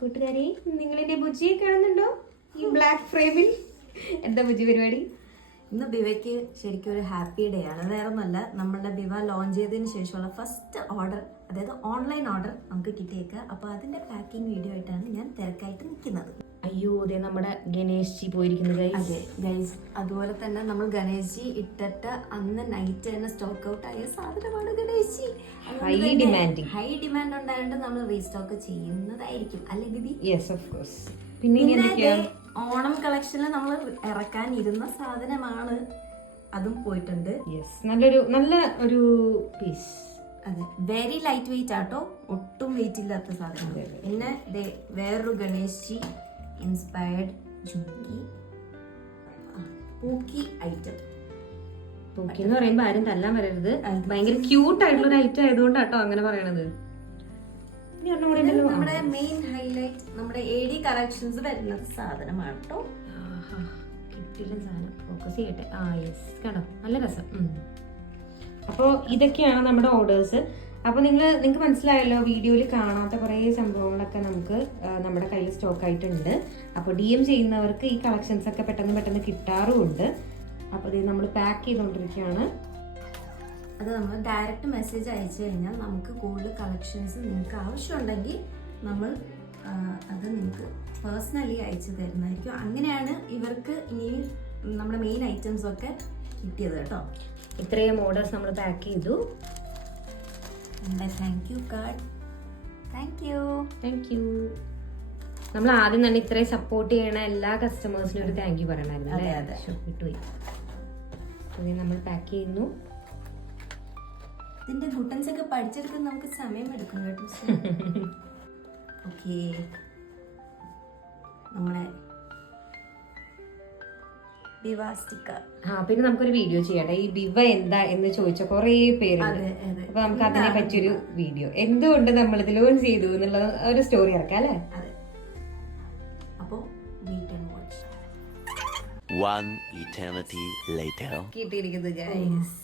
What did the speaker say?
കൂട്ടുകാരെ, നിങ്ങളെന്റെ ബുജിയെ കാണുന്നുണ്ടോ ഈ ബ്ലാക്ക് ഫ്രെയിമിൽ? എന്താ ബുജി പരിപാടി? ഇന്ന് ബിവയ്ക്ക് ശരിക്കും ഒരു ഹാപ്പി ഡേ ആണ്. വേറെ ഒന്നല്ല, നമ്മളുടെ ബിവ ലോഞ്ച് ചെയ്തതിന് ശേഷമുള്ള ഫസ്റ്റ് ഓർഡർ, അതായത് ഓൺലൈൻ ഓർഡർ നമുക്ക് കിട്ടിയേക്കുക. അപ്പോൾ അതിന്റെ പാക്കിംഗ് വീഡിയോ ആയിട്ടാണ് ഞാൻ തിരക്കായിട്ട് നിൽക്കുന്നത്. അയ്യോ, അതെ, നമ്മുടെ ഗണേഷ് ജി പോയിരിക്കുന്നത്. അതെ ഗൈസ്, അതുപോലെ തന്നെ നമ്മൾ ഗണേഷ് ജി ഇട്ടിട്ട് അന്ന് നൈറ്റ് തന്നെ സ്റ്റോക്ക് ഔട്ട് ആയ സാധനമാണ് ഗണേഷ് ജി. ഹൈ ഡിമാൻഡ് ഉണ്ടായതുകൊണ്ട് നമ്മൾ റീസ്റ്റോക്ക് ചെയ്യുന്നതായിരിക്കും, അല്ലേ ബിബി? Yes, of course. പിന്നെ ഓണം കളക്ഷനിൽ നമ്മൾ ഇറക്കാൻ ഇരുന്ന സാധനമാണ്, അതും പോയിട്ടുണ്ട്. യെസ്, നല്ല ഒരു പീസ്. അതെ, വെരി ലൈറ്റ് വെയിറ്റ് ആട്ടോ, ഒട്ടും വെയിറ്റ് ഇല്ലാത്ത സാധനം. പിന്നെ വേറൊരു ഗണേഷ് ജി ഇൻസ്പയർഡ് ജുംക്കി പൂക്കി ഐറ്റം. പൂക്കി എന്ന് പറയുമ്പോ ആരും തല്ലാൻ വരരുത്, ഭയങ്കര ക്യൂട്ട് ആയിട്ടുള്ള ഒരു ഐറ്റം ആയതുകൊണ്ടാട്ടോ അങ്ങനെ പറയണത്. നമ്മുടെ മെയിൻ ഹൈലൈറ്റ് നമ്മുടെ AD കളക്ഷൻസ് വരുന്ന സാധനമാണ് കേട്ടോ. കിട്ടില്ല സാധനം, ഫോക്കസ് ചെയ്യട്ടെ. യെസ്, കേട്ടോ, നല്ല രസം. അപ്പോൾ ഇതൊക്കെയാണ് നമ്മുടെ ഓർഡേഴ്സ്. അപ്പോൾ നിങ്ങൾക്ക് മനസ്സിലായല്ലോ, വീഡിയോയിൽ കാണാത്ത കുറേ സംഭവങ്ങളൊക്കെ നമുക്ക് നമ്മുടെ കയ്യിൽ സ്റ്റോക്ക് ആയിട്ടുണ്ട്. അപ്പോൾ DM ചെയ്യുന്നവർക്ക് ഈ കളക്ഷൻസ് ഒക്കെ പെട്ടെന്ന് കിട്ടാറുമുണ്ട്. അപ്പോൾ ഇത് നമ്മൾ പാക്ക് ചെയ്തുകൊണ്ടിരിക്കുകയാണ്. അത് നമ്മൾ ഡയറക്റ്റ് മെസ്സേജ് അയച്ചു കഴിഞ്ഞാൽ നമുക്ക് കൂടുതൽ കളക്ഷൻസ് നിങ്ങൾക്ക് ആവശ്യമുണ്ടെങ്കിൽ നമ്മൾ അത് നിങ്ങൾക്ക് പേഴ്സണലി അയച്ചു തരുന്നതായിരിക്കും. അങ്ങനെയാണ് ഇവർക്ക് ഇനി നമ്മുടെ മെയിൻ ഐറ്റംസ് ഒക്കെ കിട്ടിയത് കേട്ടോ. ഇത്രയും ഓർഡേഴ്സ് നമ്മൾ പാക്ക് ചെയ്തു. Thank you card. Thank you. നമ്മൾ ആദ്യം തന്നെ ഇത്രയും സപ്പോർട്ട് ചെയ്യണ എല്ലാ കസ്റ്റമേഴ്സിനും ഒരു താങ്ക് യു പറയണമായിരുന്നു. വിട്ടുപോയി. നമ്മൾ പാക്ക് ചെയ്യുന്നു. ഇതിന്റെ ഗുട്ടൻസ് ഒക്കെ പഠിച്ചെടുക്കാൻ നമുക്ക് സമയം എടുക്കും കേട്ടോ. ഓക്കെ, നമ്മളെ ബിവ സ്റ്റിക്കർ. പിന്നെ നമുക്കൊരു വീഡിയോ ചെയ്യട്ടെ, ഈ ബിവ എന്താ എന്ന് ചോദിച്ച കുറേ പേരുണ്ട്. അപ്പൊ നമുക്ക് അതിനെ പറ്റിയൊരു വീഡിയോ, എന്തുകൊണ്ട് നമ്മൾ ഇത് ലോഞ്ച് ചെയ്തു എന്നുള്ള ഒരു സ്റ്റോറി ഇറക്കാം, അല്ലേ? അതെ. അപ്പോ wait and watch. One eternity later. കിട്ടിയിരിക്കുന്നത് ഗൈസ്.